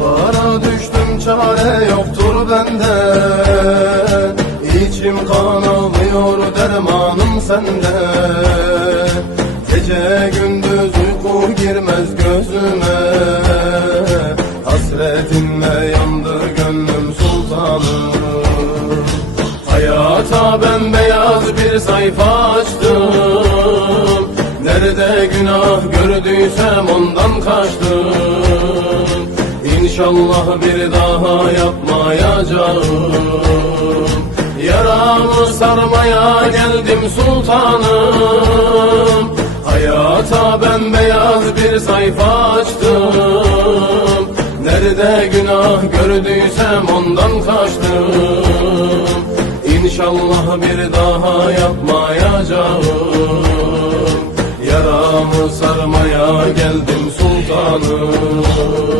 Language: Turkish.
Yollara düştüm, çare yoktur bende. İçim kan ağlıyor, dermanım sende. Gece gündüz uyku girmez gözüme. Hasretinle yandı gönlüm sultanım. Hayata bembeyaz bir sayfa açtım. Nerede günah gördüysem ondan kaçtım. İnşallah bir daha yapmayacağım. Yaramı sarmaya geldim sultanım. Hayata bembeyaz bir sayfa açtım. Nerede günah gördüysem ondan kaçtım. İnşallah bir daha yapmayacağım. Yaramı sarmaya geldim sultanım.